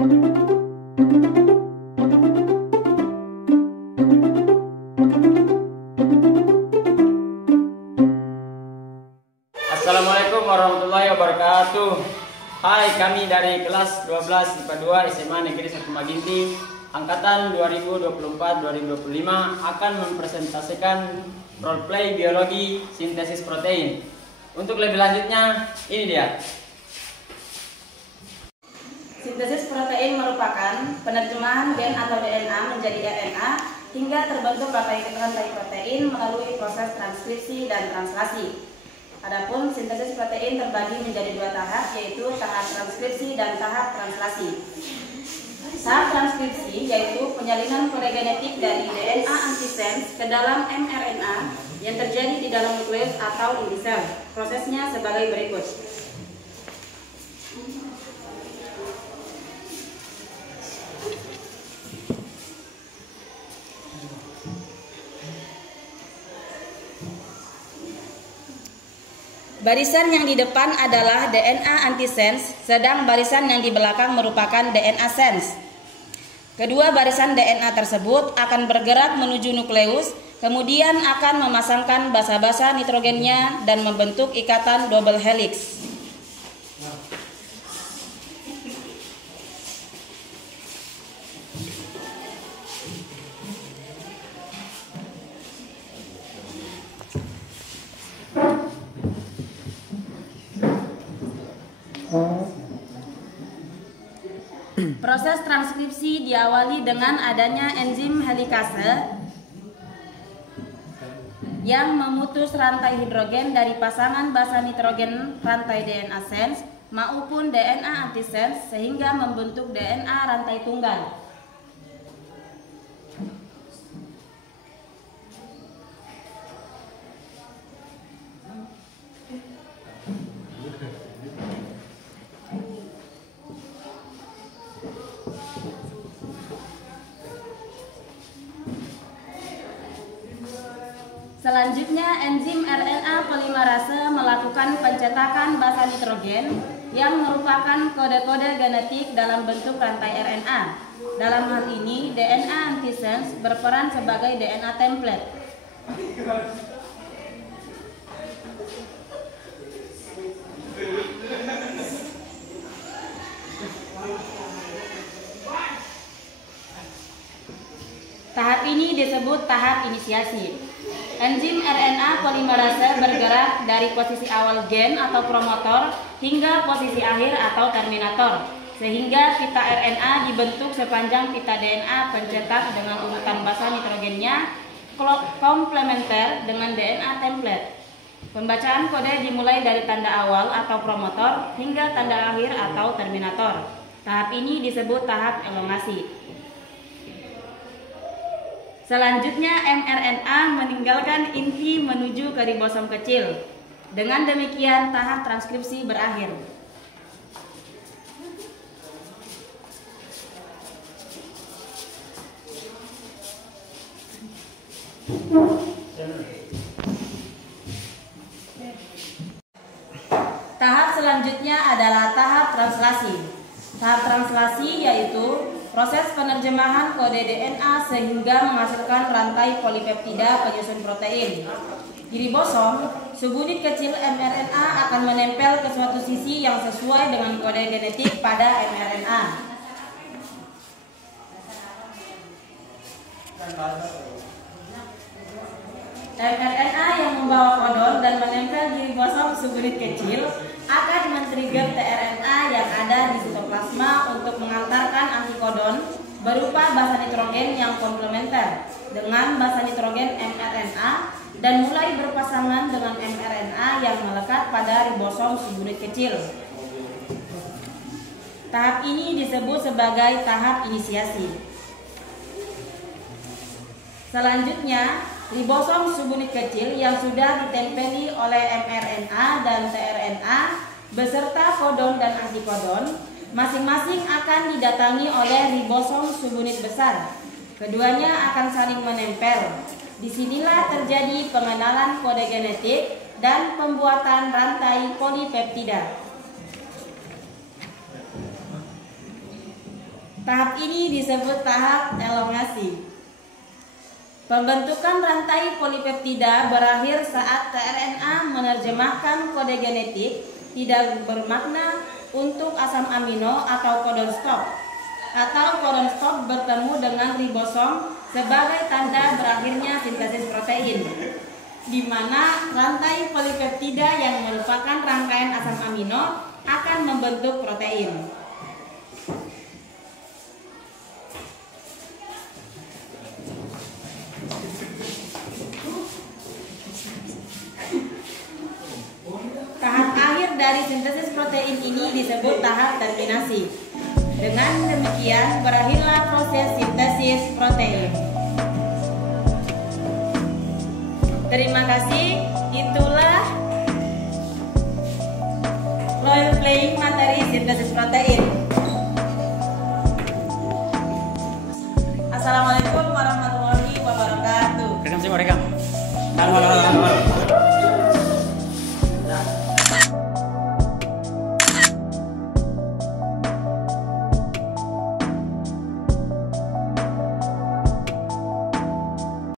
Assalamualaikum warahmatullahi wabarakatuh. Hai, kami dari kelas 12 IPA 2 SMA Negeri 1 Maginti Angkatan 2024-2025 akan mempresentasikan roleplay biologi sintesis protein. Untuk lebih lanjutnya, ini dia. Sintesis protein merupakan penerjemahan gen atau DNA menjadi RNA hingga terbentuk rantai protein melalui proses transkripsi dan translasi. Adapun sintesis protein terbagi menjadi dua tahap, yaitu tahap transkripsi dan tahap translasi. Tahap transkripsi yaitu penyalinan kode genetik dari DNA antisense ke dalam mRNA yang terjadi di dalam nukleus atau inti sel. Prosesnya sebagai berikut. Barisan yang di depan adalah DNA antisense, sedang barisan yang di belakang merupakan DNA sense. Kedua barisan DNA tersebut akan bergerak menuju nukleus, kemudian akan memasangkan basa-basa nitrogennya dan membentuk ikatan double helix. Proses transkripsi diawali dengan adanya enzim helikase yang memutus rantai hidrogen dari pasangan basa nitrogen rantai DNA sense maupun DNA antisense sehingga membentuk DNA rantai tunggal. Selanjutnya, enzim RNA polimerase melakukan pencetakan basa nitrogen yang merupakan kode-kode genetik dalam bentuk rantai RNA. Dalam hal ini, DNA antisense berperan sebagai DNA template. Tahap ini disebut tahap inisiasi. Enzim RNA polimerase bergerak dari posisi awal gen atau promotor hingga posisi akhir atau terminator, sehingga pita RNA dibentuk sepanjang pita DNA pencetak dengan urutan basa nitrogennya komplementer dengan DNA template. Pembacaan kode dimulai dari tanda awal atau promotor hingga tanda akhir atau terminator. Tahap ini disebut tahap elongasi. Selanjutnya, mRNA meninggalkan inti menuju ke ribosom kecil. Dengan demikian, tahap transkripsi berakhir. Tahap selanjutnya adalah tahap translasi. Tahap translasi yaitu proses penerjemahan kode DNA sehingga menghasilkan rantai polipeptida penyusun protein. Di ribosom, subunit kecil mRNA akan menempel ke suatu sisi yang sesuai dengan kode genetik pada mRNA. mRNA yang membawa kodon dan menempel di ribosom subunit kecil akan men-trigger tRNA yang ada di sitoplasma untuk mengantarkan antikodon berupa basa nitrogen yang komplementer dengan basa nitrogen mRNA dan mulai berpasangan dengan mRNA yang melekat pada ribosom subunit kecil. Tahap ini disebut sebagai tahap inisiasi. Selanjutnya, ribosom subunit kecil yang sudah ditempeli oleh mRNA dan tRNA beserta kodon dan antikodon masing-masing akan didatangi oleh ribosom subunit besar. Keduanya akan saling menempel. Disinilah terjadi pengenalan kode genetik dan pembuatan rantai polipeptida. Tahap ini disebut tahap elongasi. Pembentukan rantai polipeptida berakhir saat tRNA menerjemahkan kode genetik tidak bermakna untuk asam amino atau codon stop, atau codon stop bertemu dengan ribosom sebagai tanda berakhirnya sintesis protein, di mana rantai polipeptida yang merupakan rangkaian asam amino akan membentuk protein. Tahap akhir dari sintesis protein ini disebut tahap terminasi. Dengan demikian berakhirlah proses sintesis protein. Terima kasih. Itulah role playing materi sintesis protein. Assalamualaikum warahmatullahi wabarakatuh. Rekam. Halo.